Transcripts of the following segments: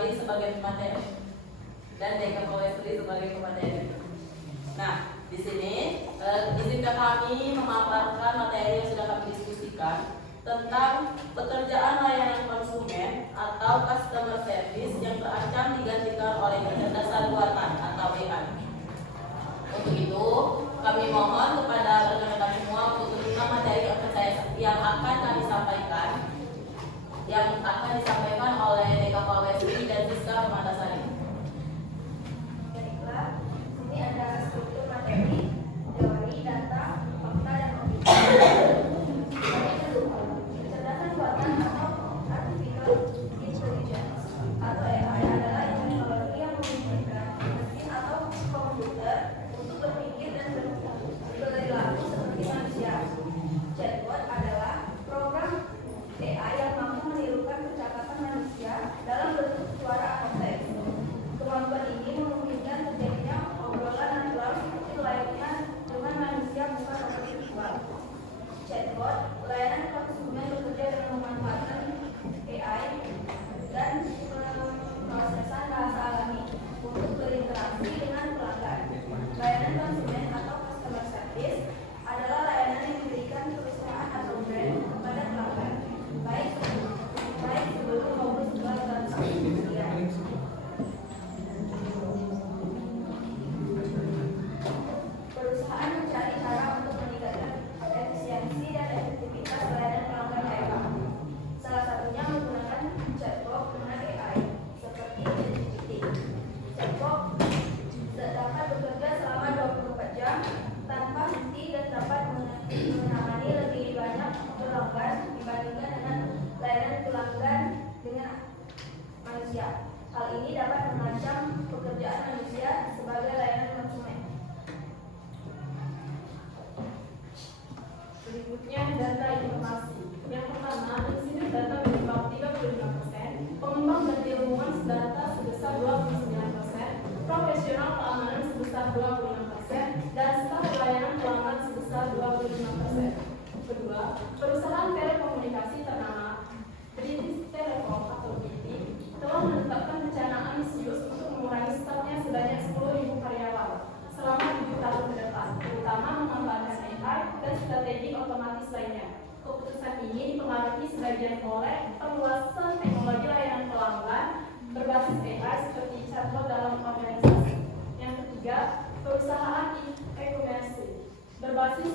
Australia sebagai pemateri dan DKPW sebagai pemateri. Nah, di sini izinkan kami memaparkan materi yang sudah kami diskusikan tentang pekerjaan layanan konsumen atau customer service yang terancam digantikan oleh kecerdasan buatan atau AI. Untuk itu, kami mohon kepada rekan-rekan semua untuk menerima materi yang akan kami sampaikan, oleh DKPW dan Siska Permatasari. Baiklah, ini ada struktur materi, teori, data, fakta, dan opini. Kecerdasan buatan atau artificial intelligence atau AI adalah teknologi yang memungkinkan mesin atau komputer untuk berpikir dan berperilaku seperti manusia. Chatbot adalah program AI yang mampu menirukan percakapan manusia dalam bentuk suara atau teks. Kemampuan ini memungkinkan terjadinya obrolan natural seperti layaknya dengan manusia bukan robot virtual. Chatbot, layanan konsumen bekerja dengan memanfaatkan AI dan pemrosesan bahasa alami untuk berinteraksi dengan pelanggan. Layanan konsumen atau customer service adalah layanan yang diberikan perusahaan atau brand kepada pelanggan, baik sebelum maupun setelah transaksi pembelian. Perusahaan mencari cara untuk meningkatkan efisiensi dan efektivitas layanan pelanggan AI. Salah satunya menggunakan chatbot dengan AI seperti ChatGPT. Chatbot dapat bekerja selama 24 jam tanpa henti dan dapat menangani lebih banyak pelanggan dibandingkan dengan layanan pelanggan dengan manusia. Hal ini dapat mengancam pekerjaan manusia sebagai layanan konsumen. Berikutnya data informasi. Yang pertama, di sini data menyumbang 35%, pengembang dan ilmuwan data sebesar 29%, profesional keamanan sebesar 26%, dan staf pelayanan pelanggan sebesar 25%. Kedua, perusahaan telekomunikasi ternama British Telecom atau BT telah menetapkan rencana ambisius untuk mengurangi stafnya sebanyak 10.000 karyawan selama 7 tahun ke depan, terutama memanfaatkan AI dan strategi otomatis lainnya. Keputusan ini dipengaruhi sebagian oleh perluasan teknologi layanan pelanggan berbasis AI seperti chatbot dalam organisasi. Yang ketiga, perusahaan e-commerce berbasis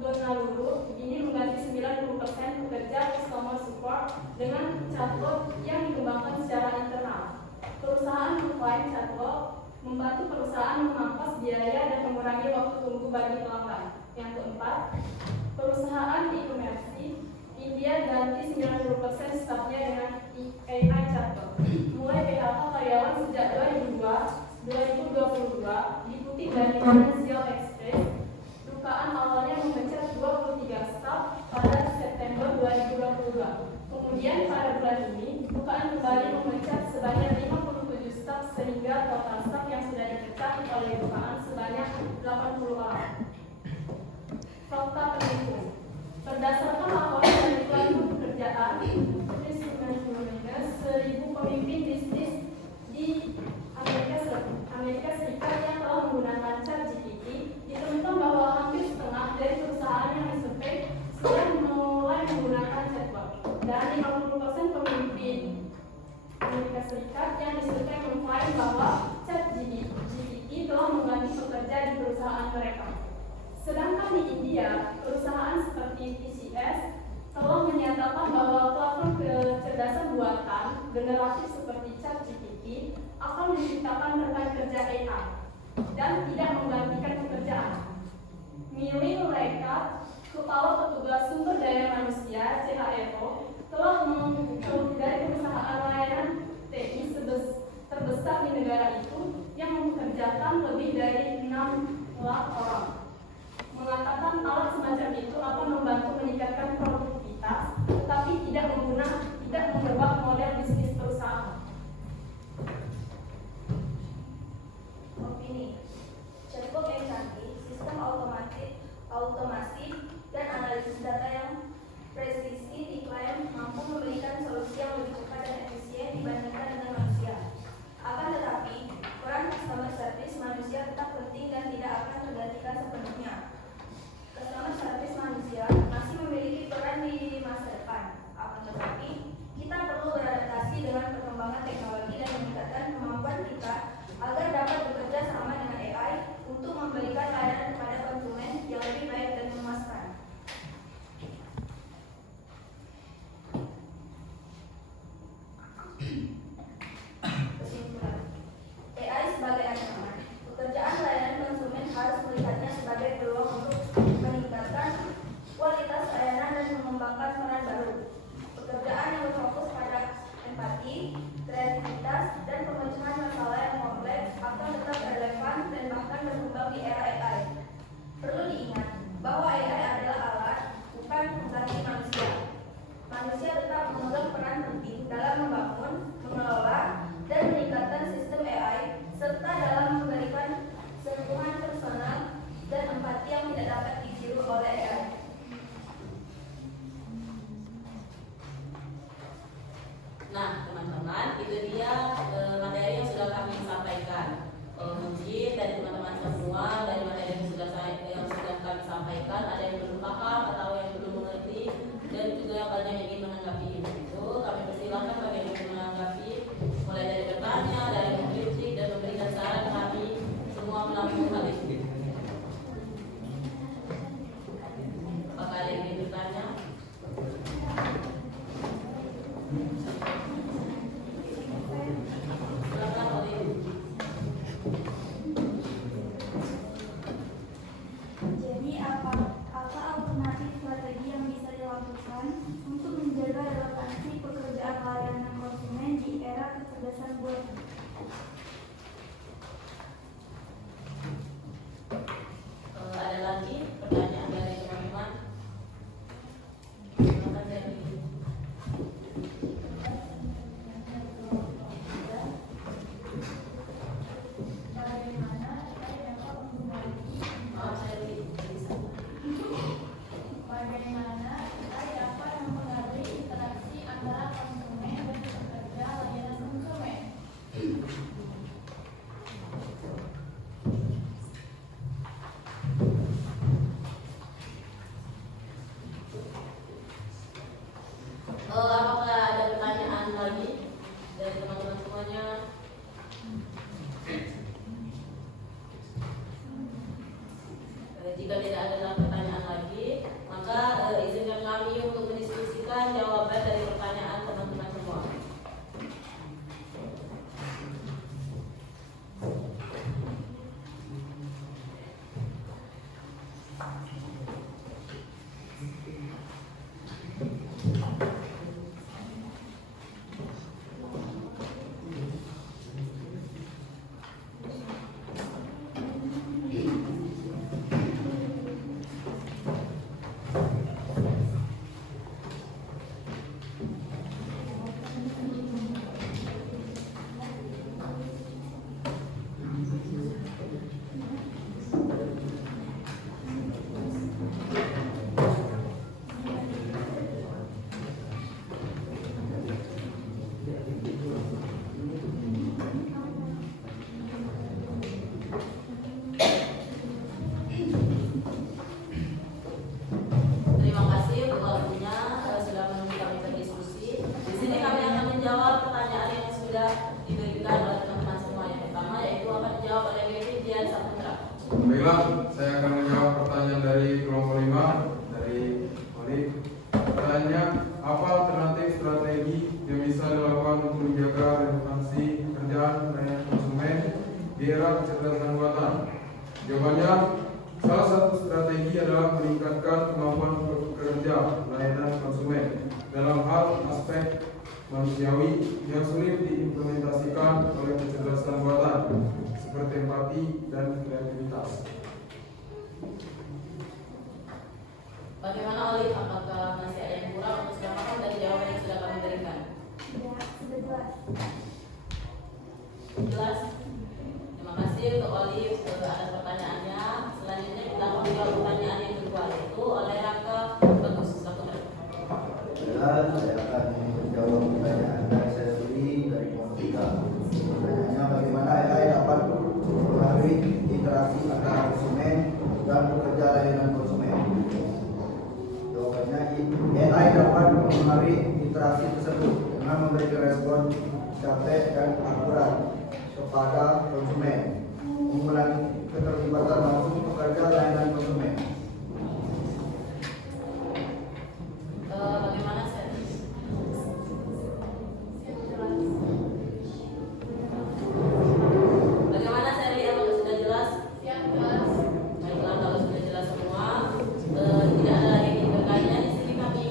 Bengaluru ini mengganti 90% pekerja customer support dengan chatbot yang dikembangkan secara internal. Perusahaan mengklaim chatbot membantu perusahaan memangkas biaya dan mengurangi waktu tunggu bagi pelanggan. Yang keempat, perusahaan e-commerce India ganti 90% stafnya dengan AI chatbot. Mulai PHK karyawan sejak 2022 diikuti dari Financial Express. Dugaan awalnya memecat 23 staf pada September 2022. Kemudian pada bulan ini, dugaan kembali memecat sebanyak 57 staf sehingga total staf yang sudah dipecat oleh perusahaan sebanyak 80 orang. Fakta pendukung. Berdasarkan laporan dari platform pekerjaan, 1.000 pemimpin bisnis di Amerika Serikat yang telah menggunakan ChatGPT, ditemukan bahwa hampir setengah dari perusahaan yang disurvei sudah mulai menggunakan chatbot, dan 50% pemimpin Amerika Serikat yang disurvei mengklaim bahwa ChatGPT telah mengganti pekerja di perusahaan mereka. Sedangkan di India, perusahaan seperti TCS telah menyatakan bahwa platform kecerdasan buatan generatif seperti ChatGPT akan menciptakan rekan kerja AI dan tidak menggantikan pekerjaan. Mili Lekat, Kepala Petugas Sumber Daya Manusia (CHRO), telah mengklaim dari perusahaan layanan TI terbesar di negara itu yang mempekerjakan lebih dari 6 lakh orang, mengatakan alat semacam itu akan membantu meningkatkan produktivitas, tetapi tidak mengubah model bisnis perusahaan. Opini. Chatbot yang canggih, sistem otomasi dan analisis data yang Nah, teman-teman, itu dia materi yang sudah kami sampaikan. Mungkin dari teman-teman semua, dari materi yang sudah kami sampaikan, ada yang belum paham atau yang belum mengerti, dan juga yang banyak yang ingin menanggapi itu. Kami persilahkan bagi yang ingin menanggapi, mulai dari bertanya, dari mengkritik, dan memberikan saran. Kami semua menampung hal itu. Apakah ada yang ingin bertanya? Silakan, Oli. Jadi apa alternatif strategi yang bisa dilakukan untuk menjaga relevansi pekerjaan layanan konsumen di era kecerdasan buatan? Ada lagi pertanyaan dari teman-teman? Silakan, Dewi. Bagaimana kita dapat mempengaruhi interaksi antara konsumen dan pekerja layanan konsumen? Apakah ada pertanyaan lagi dari teman-teman semuanya? Jika tidak ada pertanyaan lagi, maka izinkan kami untuk mendiskusikan jawaban dari pertanyaan teman-teman semua. Terima kasih untuk waktunya, sudah menunggu kami berdiskusi. Di sini kami akan menjawab pertanyaan yang sudah diberikan oleh teman-teman semua. Yang pertama yaitu akan dijawab oleh Kevin Dian Saputra. Baiklah, saya akan menjawab pertanyaan dari kelompok 5 dari Oli. Pertanyaannya, apa alternatif strategi yang bisa dilakukan untuk menjaga relevansi pekerjaan layanan konsumen di era kecerdasan buatan? Jawabannya, salah satu strategi adalah meningkatkan kemampuan pekerja layanan konsumen dalam hal aspek manusiawi yang sulit diimplementasikan oleh kecerdasan buatan seperti empati dan kreativitas. Bagaimana Oli? Apakah masih ada yang kurang atau sudah paham dari jawaban yang sudah kami berikan? Ya, sudah jelas. Jelas? Terima kasih untuk Oli atas pertanyaannya. Selanjutnya kita akan menjawab pertanyaan yang kedua, yaitu oleh Raka Bagus. Dan saya akan menjawab pertanyaan dari saya sendiri dari kelompok 3. Pertanyaannya, bagaimana AI dapat mempengaruhi interaksi antara konsumen dan pekerja layanan konsumen? Jawabannya, AI dapat mempengaruhi interaksi tersebut dengan memberikan respon capek dan akurat kepada konsumen, mengulangi keterlibatan langsung pekerja layanan konsumen. Bagaimana Seri? Bagaimana Seri? Apakah sudah jelas? Yang jelas. Baiklah, kalau sudah jelas semua, tidak ada lagi yang ingin bertanya. Di sini kami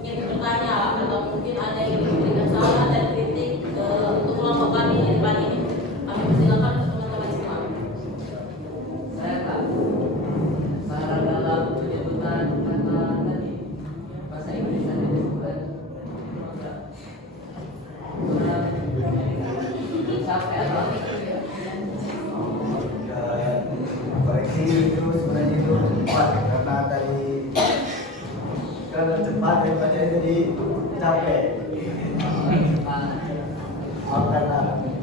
ingin bertanya atau mungkin ada yang ingin memberikan saran dan kritik untuk kelompok kami di depan ini. Kami persilakan untuk teman-teman semua. Saya Pak. daripada jadi capek. Makanlah